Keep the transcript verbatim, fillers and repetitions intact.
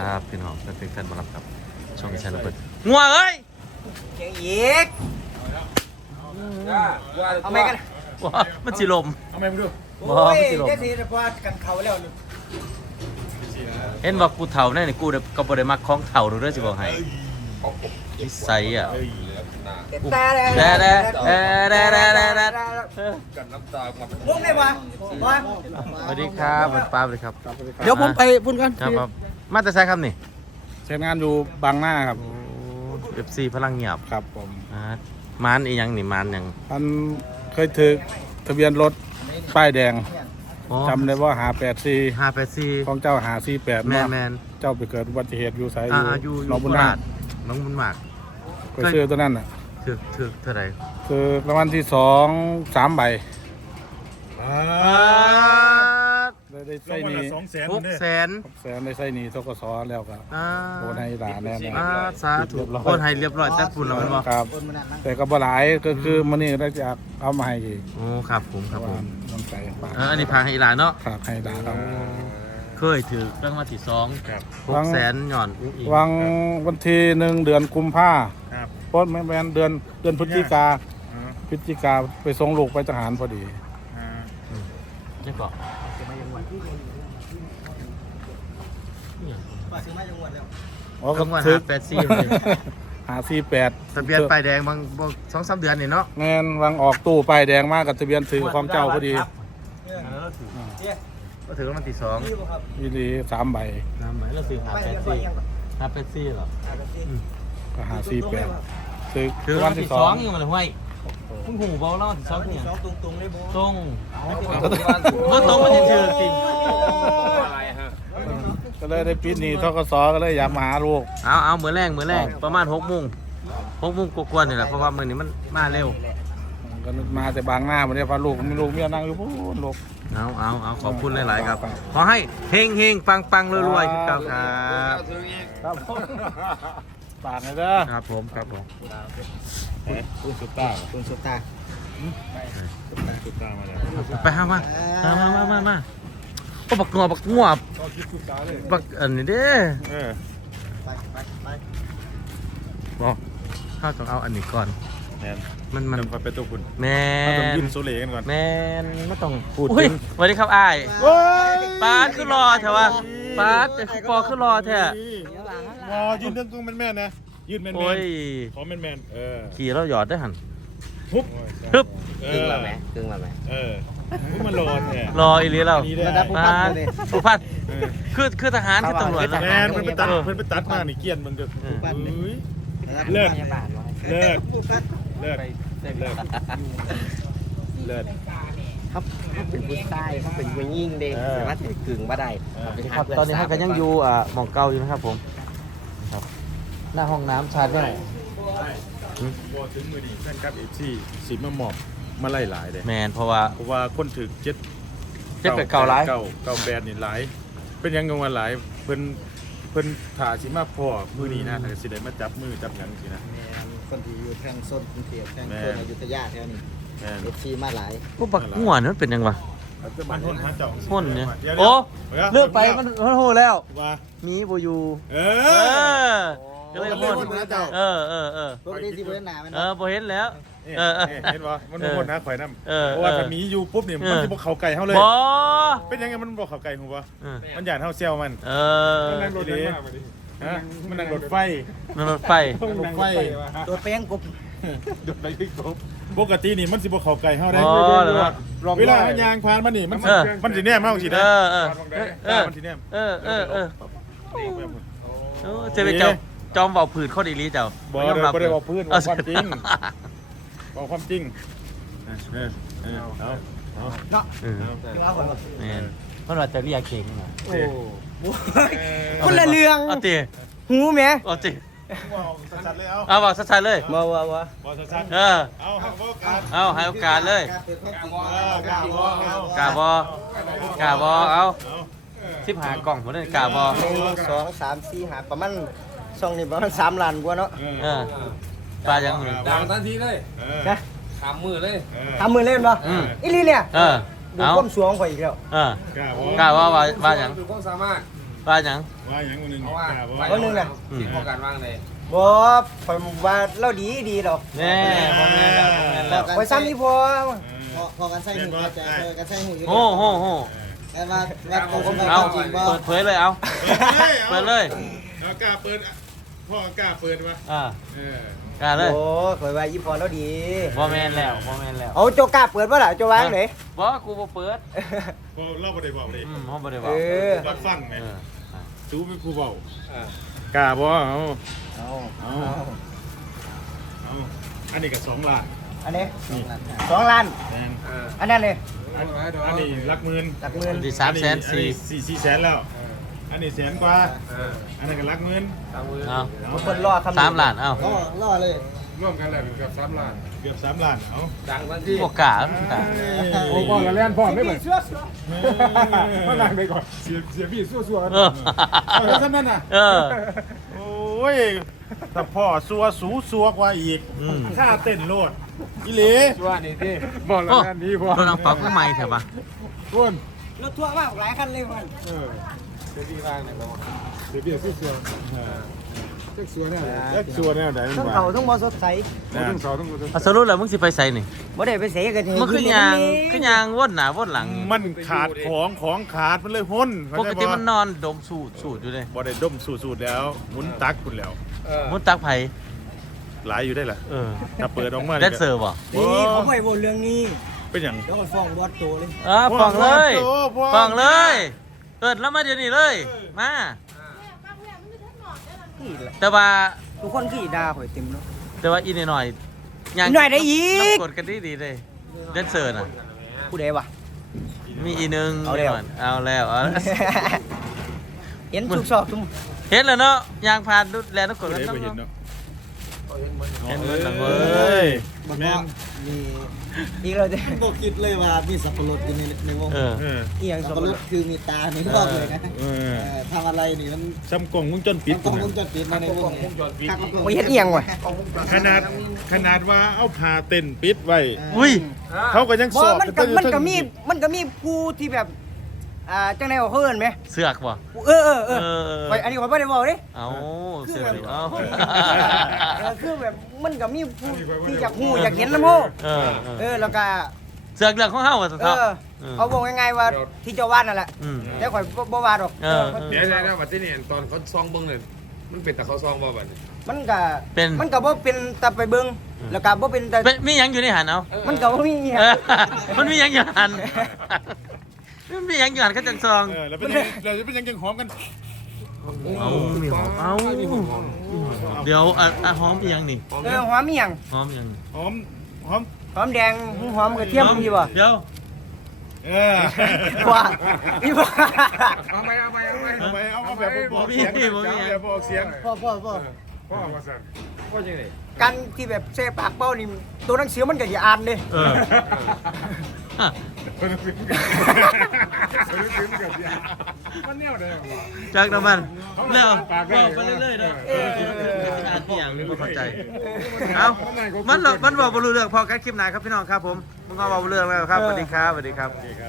ครับพี่น้องเป็นแฟนๆมารับครับช่องนี้ใช่ระเบิดงัวเอ้ยเก่งอีกเอาไหมกันว้ามันจิลมเอาไหมมึงดูโอ้ยเจ๊สีเพราะกันเขาแล้วเห็นว่ากูเฒ่าแน่นี่กูก็บ่ได้มักของเฒ่าดูเด้อสิบอกให้นิสัยอ่ะแต่แต่แต่แต่แต่แต่แต่กันน้ำตามาเป็นลุงได้ปะปะสวัสดีครับเป็นป้าสวัสดีครับเดี๋ยวผมไปพุ่นกันครับมาแต่ใช้ครับนี่เช็ดงานอยู่บางหน้าครับเอฟซีพลังเงียบครับผมมานอีหยังนี่มานยังมันเคยถือทะเบียนรถป้ายแดงจำได้ว่าหาแปดสี่ห้าแปดสี่ของเจ้าหาสี่แปดแมนแมนเจ้าไปเกิดอุบัติเหตุอยู่ไสอยู่น้องบุญนาคน้องบุญมากไปซื้อตัวนั้นน่ะถือถือเท่าไหร่คือรางวัลที่สองสามใบได้ใส่หนีหกแสนหกแสนได้ใส่หนีทกศแล้วก็โอนให้หลานแน่นอนสาธุโอนให้เรียบร้อยแต่ปุ่นแล้วมันบอกครับแต่ก็บ่หลายก็คือมันนี่ได้จากเอามาให้อีกโอ้ครับผมครับผมมันใส่ปากอันนี้พาให้หลานเนาะครับให้หลานครับเคยถือรางวัลที่สองหกแสนหย่อนวังวันที่หนึ่งเดือนกุมภาเพราะแม่แม่เดือนเดือนพฤศจิกาพฤศจิกาไปส่งลูกไปทหารพอดีนี่ก็อ๋อก็ถือแปดสี่หาสี่แปดทะเบียนป้ายแดงบางสองสามเดือนนี่เนาะแม่นวางออกตู้ป้ายแดงมากกับทะเบียนถือความเจ้าพอดีก็ถือว่ามันติดสองยี่ดีสามใบสามใบแล้วซื้อหาแปดสี่หาแปดสี่หรอก็หาสี่แปดถือวันที่สองอยู่มันเลยห้วยคุณหูเบาแล้วที่สองเนี่ยตรงตรงเลยโบตรงก็ตรงมันจะถือจริงก็เลยได้ปิดหนีทกศก็เลยอยากมาหาลูกเอาเอาเหมือนแรงเหมือนแรงประมาณหกโมงหกโมงกวนๆนี่แหละเพราะว่ามือนี้มันมาเร็วก็มาแต่บางหน้าวันนี้พาลูกมีลูกเมียนั่งอยู่พูนลูกเอาเอาเอาขอบคุณหลายๆครับขอให้เฮงเฮงปังปังรวยๆขึ้นครับครับปากเลยเด้อครับผมครับผมคุณสุดตาคุณสุดตาสุดตามาแล้วไปห้ามามามามามาก็บักงอบักงวบบักอันนี้เด้ไปไปไปบอกข้าวต้องเอาอันนี้ก่อนมันมันต้องไปตัวคุณแม่ต้องยืนโซเล่กันก่อนแม่ไม่ต้องพูดถึงสวัสดีครับอ้ายปาดขึ้นรอเถอะวะปาดแต่คุณปอขึ้นรอเถอะรอยืนเรื่องตรงแม่ๆนะยืนแม่ๆขอแม่ๆเออขี่แล้วหยอดได้หันฮึบฮึบกึ่งมาไหมกึ่งมาไหมเออมันรอแท้รออีหลีเราปาดผู้พัดคือคือทหารคือตำรวจแม่เพิ่นไปตัดเพิ่นไปตัดมานี่เกียนมันก็เลิศเลิศเลิศเลิศเลิศเขาเขาเป็นผู้ชายเขาเป็นผู้หญิงเด็กแต่ว่าถือกึ่งมาได้ครับตอนนี้ท่านก็ยังอยู่อ่าหม่องเก่าอยู่นะครับผมครับหน้าห้องน้ำชาร์จได้พอถึงมือดีแฟนครับเอฟซีสิมาหมอบมาไล่หลายเลยแมนเพราะว่าเพราะว่าคนถึงเจ็ดเจ็ดเป็นเก่าหลายเก่าเก่าแบนนี่หลายเป็นยังกังวลหลายเพิ่นเพิ่นถ่าสิมาพ่อมือนี้นะแต่สิได้มาจับมือจับหยังสินะคนที่อยู่ทางโซนกรุงเทพทางโซนอยุธยาแถวนี้เอฟซีมาหลายพวกบักง่วนมันเป็นยังวะพ่นเนี่ยโอ้เลือกไปมันโหแล้วมีโบยูเออก็เลยพ่นเออเออเออปกติที่บริเวณหนามันเออโบเห็นแล้วเออเห็นป่ะมันพ่นนะข่อยน้ำเพราะว่าถ้ามีอยู่ปุ๊บเนี่ยมันจะบอกเขาไก่เขาเลยเป็นยังไงมันบอกเขาไก่หัวมันหยาดเท่าเซลมันเออมันนั่งรถเลยฮะมันนั่งรถไฟมันรถไฟรถไฟตัวแป้งกบรถไฟกบปกตินี่มันสิบอกเขาไก่เขาได้เวลายางพานมันนี่มันมันสิแนมมากสินะเออเออเออมันสิแนมเออเออเออเจะไปเจ้าจอมเบาผืนข้อดีลีเจ้าบอกเลยบอกเลยบอกพื้นบอกความจริงบอกความจริงเออเออเอาเอาเนาะแมนเพราะเราจะเรียกเก่งไงโอ้คนละเรื่องเอาตีหูแม่เอาตีสัดเลยเอาเอาบอกสัดเลยมาว่าว่าบอกสัดเออเอาให้โอกาสเอาให้โอกาสเลยกาบอกาบอกาบอเอาสิบหากล่องผมเลยกาบอหนึ่งสองสามสี่หาประมาณช่องนี้ประมาณสามล้านกว่าเนาะเออปลายังดังทันทีเลยนะทำมือเลยทำมือเล่นป่ะอีลี่เนี่ยเออดูความสวงข่อยอีกแล้วเออกาว่าว่าว่าอย่างดูความสามารถว่าหยังว่าอย่างคนหนึ่งเพราะว่าคนหนึ่งน่ะที่พอกันว่างเลยบ่ข่อยว่าเราดีดีดอกแน่บ่แม่นแล้วบ่แม่นแล้วข่อยซ้ำนี่พอพอพอกันใส่หูจะเจอกันใส่หูอยู่โอ้โหโหแต่ว่าว่าตัวคนเอาจริงบ่เปิดเผยเลยเอาเปิดเลยเอากล้าเปิดพ่อกล้าเปิดวะอ่าเออกล้าเลยโอ้ข่อยว่าอีพอเราดีบ่แม่นแล้วบ่แม่นแล้วเอาโจกล้าเปิดบ่ล่ะโจวางไหนบ่กูบ่เปิดพอเล่าบ่ได้บอกเลยอืมเฮาบ่ได้เอเว้าอรับฟังไงเออจูเป็นครูเบา กล้าบ่เอาเอาเอาเอาอันนี้ก็สองล้านอันนี้สองล้านแมนอันนั้นเลยอันอันนี้หลักหมื่นหลักหมื่นอันที่สามแสนสี่สี่สี่แสนแล้ว อันนี้แสนกว่า อันนั้นก็หลักหมื่นเอาเอาคนรอคำสามล้านเอาก็ล่อเลยร่วมกันแล้วเกือบสามล้านเกือบสามล้านเอาดังทันทีบ่กล้าบ่กล้าโอ้พ่อละแล่นพ่อไม่เหมือนเสื้อเสื้อพ่อนั่งไปก่อนเสียเสียพี่ซัวๆเออเอาแล้วท่านนั่นน่ะเออโอ้ยแต่พ่อสัวสูสัวกว่าอีกอืมค่าเต้นโลดอีหลีซัวนี่ที่พ่อละโอ้แล่นดีพ่อโดนอังเปาก็ไม่ใช่ปะก้นรถทัวร์มากหลายคันเลยมันเออเดี๋ยวพี่ว่างเนี่ยเราเสียพี่ซัวๆเจ๊กซัวเนี่ยเล็กสัวเนี่ยไหนทั้งวะเขาทั้งบ่สดใสต้องสาวต้องกูต้องอ่ะสรุปแล้วมึงสิไปใส่นี่บ่ได้ไปเสกันมันคือยางคือยางวนหน้าวนหลังมันขาดของของขาดมันเลยพ้นปกติมันนอนดมสูดสูดอยู่เลยบ่ได้ดมสูดๆแล้วหมุนตักคุณแล้วเออมุดตักไผหลายอยู่ได้ล่ะเออถ้าเปิดออกมาแดนเซอร์บ่นี่เขาไม่บ่นเรื่องนี้เป็นอย่างเดี๋ยวฟ้องบอสโตเลยอ่าฟังเลยโอ้พ่อฟังเลยเปิดแล้วมาเดี๋ยวนี้เลยมาแต่ว่าทุกคนขี้ด่าข่อยเต็มแล้วแต่ว่าอีนหน่อยๆอีกหน่อยได้อีกน้ำกดกันดีดีๆเลยแดนเซอร์น่ะผู้ใดวะมีอีหนึงเอาแล้วเอาแล้วเอาแล้วเห็นทุกซอกทุกเห็นแล้วเนาะยางพานดูแลน้ำกดเดี๋แล้วยวไปเห็นเนาะเนาะเห็นหมดแล้วเว้เฮ้ยยมันแม่ก็นมีอีกแล้วจะบ่คิดเลยว่ามีสับปะรดอยู่ในในวงเออเอออีหยังสัสับบ ปะปะรรดดคือมีตานี่บอกเลยนะเออเออทำอะไรนี่มันซ้ำกล่องวงจรปิดต้คุองณวงน่ะจรปิดมาในวงนี้โอ้ยเฮ็ดอีหยังวะขนาดขนาดว่าเอาผ้าเต้นปิดไว้อุ้ยเขาก็ยังบ่สอบมันก็มันก็มีมันก็มีผู้ที่แบบอ่าจังได๋เขาเอิ้นไหมเสือกบ่เออเออเออเออไว้อันนี้ข่อยบ่ได้บอกเด้เอาเสือกดิเอาเออคือแบบมันก็มีผู้ที่อยากฮู้อยากเห็นนำโมเออเอเอออแล้วก็เสือกเรื่องของเฮาว่าซั่นเอเถาะอเอาบอกง่ายๆว่าที่เจ้าว่านั่นแหละอืมแต่ข่อยบ่บ่ว่าดอกเออเดี๋ยวเดี๋ยวเดี๋ยววันที่นี่ตอนเขาซองเบิ้งเนี่ยมันเป็นแต่เขาซองบ่บัดนี้มันก็เป็นมันก็บ่เป็นตาไปเบิ่งแล้วก็บ่เป็นตาเป็นมีหยังอยู่ในหันเอามันก็บ่มีอีหยังเออมันมีหยังอยู่หันมันมีหยังอยู่หันเขาจังซองเออแล้วเป็นยังเราจะเป็นยังยังหอมกันเอามีหอมเอาเดี๋ยวอ่ะอ่ะหอมอีหยังนี่เออหอมอีหยังหอมอีหยังหอมหอมหอมแดงหอมกระเทียมมีบ่เดี๋ยวเออว่าอีบ่เอาไปเอาไปเอาไปเอาไปเอาเอาแบบบอกเสียงแบบบอกเสียงพ่อพ่อพ่อพ่อว่าสั่นว่าจังได๋การที่แบบเสปากเป้านี่ตัวหนังสือมันก็อย่าอ่านเด้เอออ่ะคนละฟิล์มกันคนละฟิล์มกันมันแนวเดิมจากน้ำมันแล้วปากได้บอกไปเรื่อยๆเนาะเอออ่านอีหยังไม่เข้าใจเอามันหรอกมันบอกบรรลุเรื่องพอกันคลิปหน้าครับพี่น้องครับผมมึงเอาบอกบรรลุเรื่องแล้วครับสวัสดีครับสวัสดีครับ